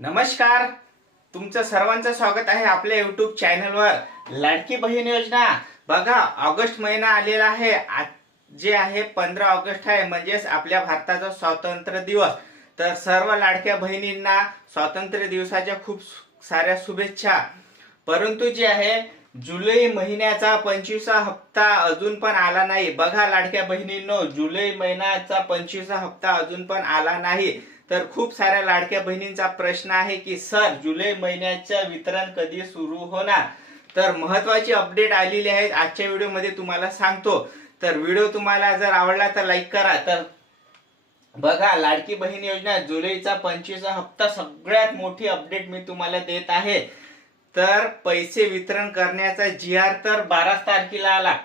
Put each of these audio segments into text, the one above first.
नमस्कार. तुमचं सर्वांचं स्वागत आहे आपल्या YouTube चॅनलवर. लाडकी बहीण योजना बघा, ऑगस्ट महिना आलेला आहे. आज जे आहे 15 ऑगस्ट आहे, म्हणजेच आपल्या भारताचा स्वातंत्र्य दिवस. तर सर्व लाडक्या बहिणींना स्वातंत्र्य दिवसाच्या खूप साऱ्या शुभेच्छा. परंतु जे आहे जुलै महिन्याचा 25वा हप्ता अजून पण आला नाही. बघा लाडक्या बहिणींनो, जुलै महिन्याचा 25वा हप्ता अजून पण आला नाही. तर खूप साऱ्या लाडक्या बहिणींचा प्रश्न आहे की सर, जुलै महिन्याचे वितरण कधी सुरू होणार? तर महत्त्वाची अपडेट आलेली आहे, आजच्या व्हिडिओमध्ये तुम्हाला सांगतो. तर व्हिडिओ तुम्हाला जर आवडला तर लाईक करा. तर बघा, लाडकी बहीण योजना जुलैचा 25वा हप्ता, सगळ्यात मोठी अपडेट मी तुम्हाला देत आहे. तर पैसे वितरण करण्याचा GR तर 12 तारखेला आला.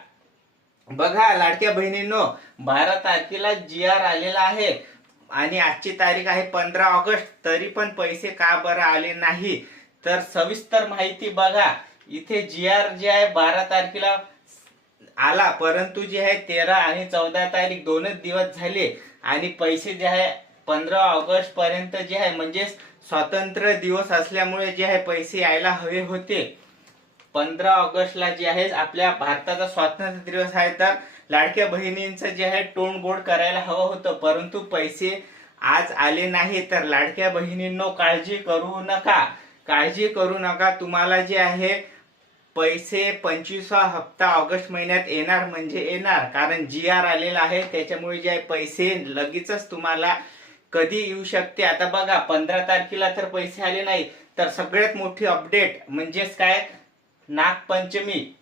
बघा लाडक्या बहिणींनो, 12 तारखेला GR आलेला आहे आणि आजची तारीख आहे 15 ऑगस्ट. तरी पण पैसे का बरं आले नाही? तर सविस्तर माहिती बघा. इथे GR जे आहे 12 तारखेला आला, परंतु जे आहे 13 आणि 14 तारीख दोनच दिवस झाले आणि पैसे जे आहे 15 ऑगस्ट पर्यंत जे आहे, म्हणजे स्वातंत्र्य दिवस असल्यामुळे जे आहे पैसे यायला हवे होते. 15 ऑगस्टला जे आहे आपल्या भारताचा स्वातंत्र्य दिवस आहे. तर लाडक्या बहिणींचं जे आहे तोंड गोड करायला हवं होतं, परंतु पैसे आज आले नाही. तर लाडक्या बहिणींनो, काळजी करू नका, काळजी करू नका. तुम्हाला जे आहे पैसे 25वा हप्ता ऑगस्ट महिन्यात येणार म्हणजे येणार, कारण GR आलेला आहे. त्याच्यामुळे जे आहे पैसे लगेचच तुम्हाला कधी येऊ शकते. आता बघा, 15 तारखेला तर पैसे आले नाही. तर सगळ्यात मोठी अपडेट म्हणजेच काय, नागपंचमी.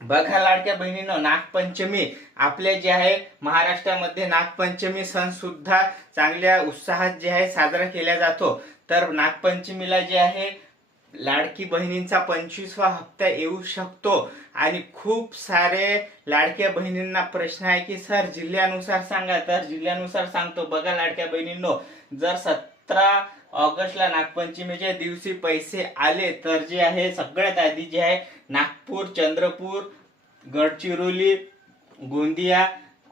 बघा लाडक्या बहिणींनो, नागपंचमी आपल्या जे आहे महाराष्ट्रामध्ये नागपंचमी सण सुद्धा चांगल्या उत्साहात जे आहे साजरा केला जातो. तर नागपंचमीला जे आहे लाडकी बहिणींचा 25वा हप्ता येऊ शकतो. आणि खूप सारे लाडक्या बहिणींना प्रश्न आहे की सर जिल्ह्यानुसार सांगा. तर जिल्ह्यानुसार सांगतो. बघा लाडक्या बहिणींनो, जर 17 ऑगस्टला नागपंचमीच्या दिवशी पैसे आले तर जे आहे सगळ्यात आधी जे आहे नागपूर, चंद्रपूर, गडचिरोली, गोंदिया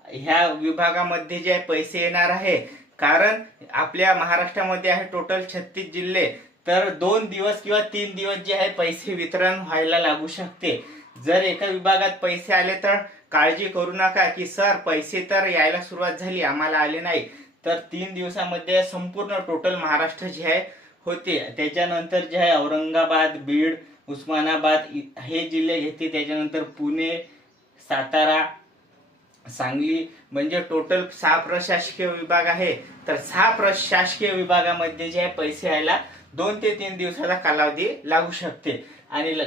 ह्या विभागामध्ये जे आहे पैसे येणार आहे. कारण आपल्या महाराष्ट्रामध्ये आहे टोटल 36 जिल्हे. तर 2 दिवस किंवा 3 दिवस जे आहे पैसे वितरण व्हायला लागू शकते. जर एका विभागात पैसे आले तर काळजी करू नका की सर पैसे तर यायला सुरुवात झाली, आम्हाला आले नाही. तर 3 दिवसामध्ये संपूर्ण टोटल महाराष्ट्र जे आहे होते. त्याच्यानंतर जे आहे औरंगाबाद, बीड, उस्मानाबाद हे जिल्हे घेते. त्याच्यानंतर पुणे, सातारा, सांगली, म्हणजे टोटल 6 प्रशासकीय विभाग आहे. तर 6 प्रशासकीय विभागामध्ये जे आहे पैसे यायला 2 ते 3 दिवसाचा कालावधी लागू शकते. आणि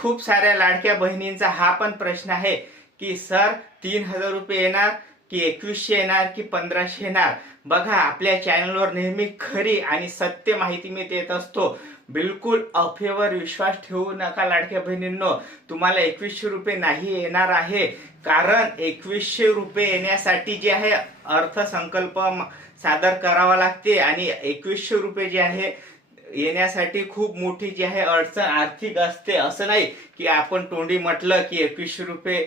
खूप साऱ्या लाडक्या बहिणींचा हा पण प्रश्न आहे की सर 3000 रुपये येणार की 2100 येणार की 1500 येणार? बघा, आपल्या चॅनलवर नेहमी खरी आणि सत्य माहिती मी देत असतो. बिलकुल अफवेवर विश्वास ठेवू नका लाडक्या बहिणींनो. तुम्हाला 2100 रुपये नाही येणार आहे, कारण 2100 रुपये येण्यासाठी जे आहे अर्थसंकल्प सादर करावा लागते. आणि 2100 रुपये जे आहे येण्यासाठी खूप मोठी जी आहे अडचण आर्थिक असते. असं नाही की आपण तोंडी म्हटलं की 2100 रुपये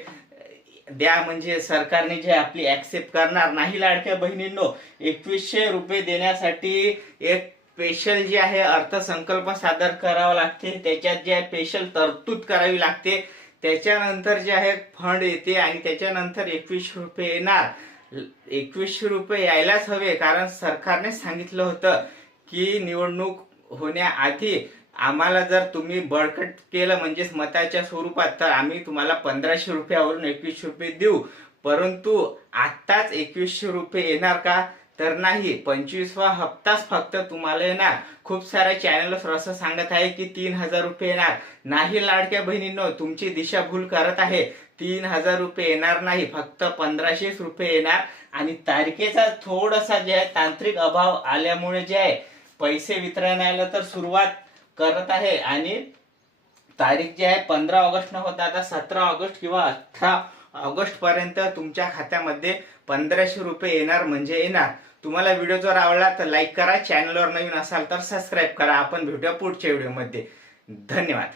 द्या म्हणजे सरकारने जे आपली ऍक्सेप्ट करणार नाही. लाडक्या बहिणींनो, 2100 रुपये देण्यासाठी एक स्पेशल जे आहे अर्थसंकल्प सादर करावा लागते. त्याच्यात जे आहे स्पेशल तरतूद करावी लागते. त्याच्यानंतर जे आहे फंड येते आणि त्याच्यानंतर 2100 रुपये येणार. 2100 रुपये यायलाच हवे, कारण सरकारने सांगितलं होतं की निवडणूक होण्याआधी आम्हाला जर तुम्ही बळकट केलं म्हणजेच मताच्या स्वरूपात, तर आम्ही तुम्हाला 1500 रुपयावरून 2100 रुपये देऊ. परंतु आत्ताच 2100 रुपये येणार का? तर नाही, 25वा हप्ताच फक्त तुम्हाला येणार. खूप साऱ्या चॅनलवर असं सांगत आहे की 3000 रुपये येणार. नाही लाडक्या बहिणींनो, तुमची दिशाभूल करत आहे. 3000 रुपये येणार नाही, फक्त 1500 रुपये येणार. आणि तारखेचा थोडासा जे आहे तांत्रिक अभाव आल्यामुळे जे आहे पैसे वितरणाला तर सुरुवात करत आहे. आणि तारीख जी आहे 15 ऑगस्ट न होता आता 17 ऑगस्ट किंवा 18 ऑगस्ट पर्यंत तुमच्या खात्यामध्ये 1500 रुपये येणार म्हणजे येणार. तुम्हाला व्हिडिओ जर आवडला तर लाईक करा, चॅनलवर नवीन असाल तर सबस्क्राईब करा. आपण भेटूया पुढच्या व्हिडिओमध्ये. धन्यवाद.